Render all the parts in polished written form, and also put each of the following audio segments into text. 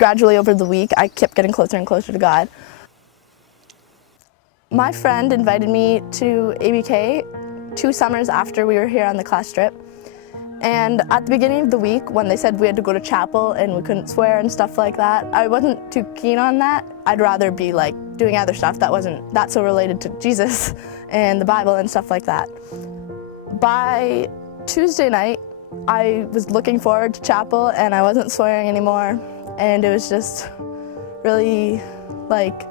Gradually over the week, I kept getting closer and closer to God. My friend invited me to ABK 2 summers after we were here on the class trip. And at the beginning of the week, when they said we had to go to chapel and we couldn't swear and stuff like that, I wasn't too keen on that. I'd rather be like doing other stuff that wasn't that so related to Jesus and the Bible and stuff like that. By Tuesday night, I was looking forward to chapel and I wasn't swearing anymore. And it was just really like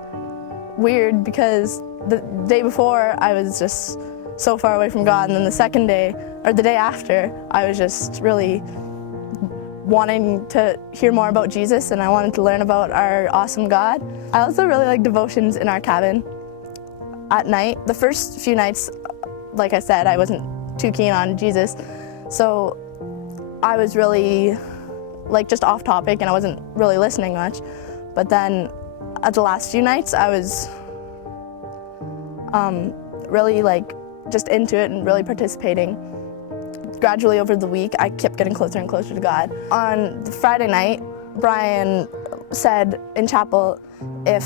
weird because the day before I was just so far away from God, and then the second day, or the day after, I was just really wanting to hear more about Jesus and I wanted to learn about our awesome God. I also really like devotions in our cabin at night. The first few nights, like I said, I wasn't too keen on Jesus, so I was really like just off topic and I wasn't really listening much. But then at the last few nights, I was really like just into it and really participating. Gradually over the week, I kept getting closer and closer to God. On the Friday night, Brian said in chapel if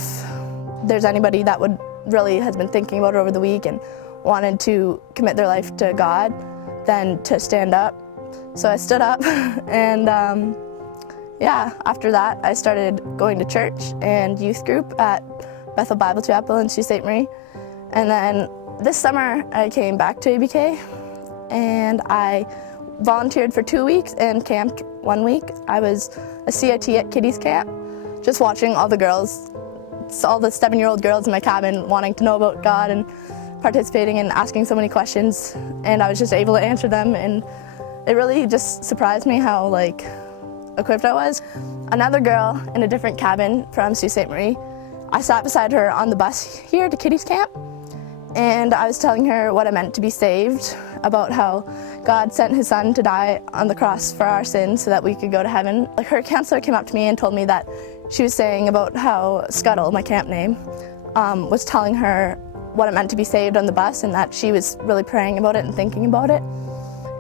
there's anybody that really has been thinking about it over the week and wanted to commit their life to God, then to stand up. So I stood up and yeah, after that I started going to church and youth group at Bethel Bible Chapel in Sault Ste. Marie. And then this summer I came back to ABK and I volunteered for 2 weeks and camped 1 week. I was a CIT at Kiddies Camp, just watching all the girls, all the 7-year-old girls in my cabin wanting to know about God and participating and asking so many questions, and I was just able to answer them, and it really just surprised me how like equipped I was. Another girl in a different cabin from Sault Ste. Marie, I sat beside her on the bus here to Kiddies Camp, and I was telling her what it meant to be saved, about how God sent his son to die on the cross for our sins so that we could go to heaven. Like, her counselor came up to me and told me that she was saying about how Scuttle, my camp name, was telling her what it meant to be saved on the bus, and that she was really praying about it and thinking about it.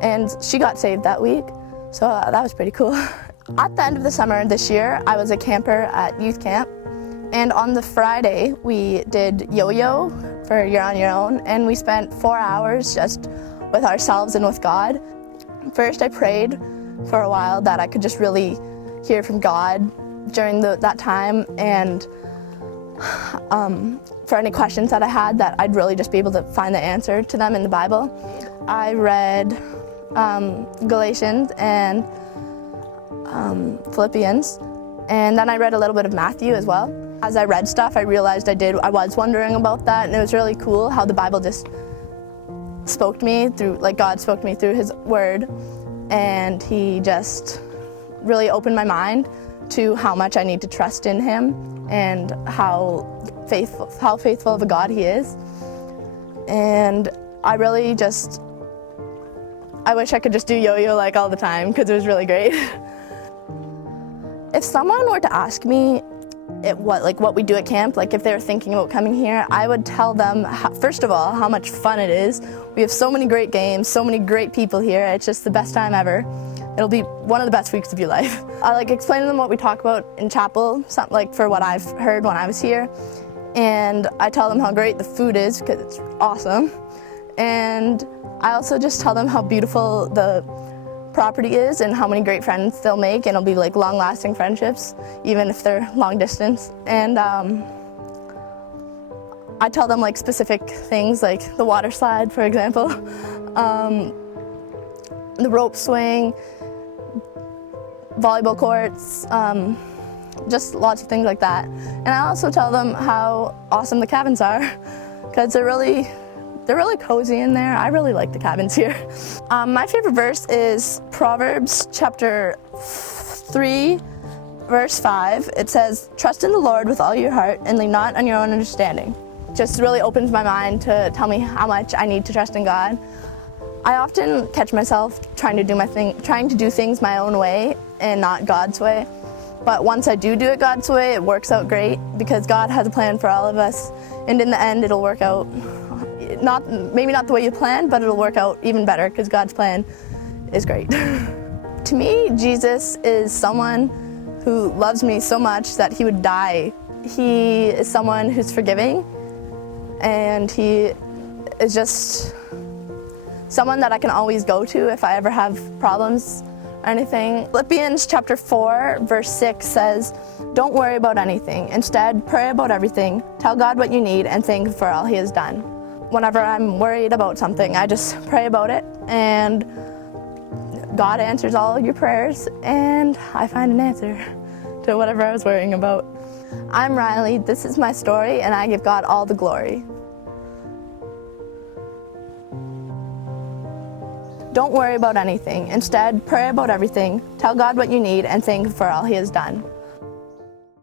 And she got saved that week, so that was pretty cool. At the end of the summer this year, I was a camper at youth camp, and on the Friday we did yo-yo for You're on Your Own, and we spent 4 hours just with ourselves and with God. First I prayed for a while that I could just really hear from God during that time, and for any questions that I had, that I'd really just be able to find the answer to them in the Bible. I read Galatians and Philippians, and then I read a little bit of Matthew as well. As I read stuff, I realized I was wondering about that, and it was really cool how the Bible just spoke to me through, like God spoke to me through his word, and he just really opened my mind to how much I need to trust in him and how faithful of a God he is. And I really just, I wish I could just do yo-yo like all the time, because it was really great. If someone were to ask me what we do at camp, like if they were thinking about coming here, I would tell them, first of all, how much fun it is. We have so many great games, so many great people here. It's just the best time ever. It'll be one of the best weeks of your life. I explain to them what we talk about in chapel, something like for what I've heard when I was here. And I tell them how great the food is, because it's awesome. And I also just tell them how beautiful the property is and how many great friends they'll make, and it'll be like long-lasting friendships, even if they're long distance. And I tell them like specific things, like the water slide, for example, the rope swing, volleyball courts, just lots of things like that. And I also tell them how awesome the cabins are, because they're really cozy in there. I really like the cabins here. My favorite verse is Proverbs chapter 3, verse 5. It says, "Trust in the Lord with all your heart and lean not on your own understanding." Just really opens my mind to tell me how much I need to trust in God. I often catch myself trying to do things my own way and not God's way. But once I do it God's way, it works out great, because God has a plan for all of us, and in the end it'll work out. Maybe not the way you planned, but it'll work out even better, because God's plan is great. To me, Jesus is someone who loves me so much that he would die. He is someone who's forgiving, and he is just someone that I can always go to if I ever have problems or anything. Philippians chapter 4, verse 6 says, "Don't worry about anything. Instead, pray about everything. Tell God what you need and thank Him for all He has done." Whenever I'm worried about something, I just pray about it, and God answers all your prayers, and I find an answer to whatever I was worrying about. I'm Riley, this is my story, and I give God all the glory. Don't worry about anything. Instead, pray about everything. Tell God what you need and thank Him for all He has done.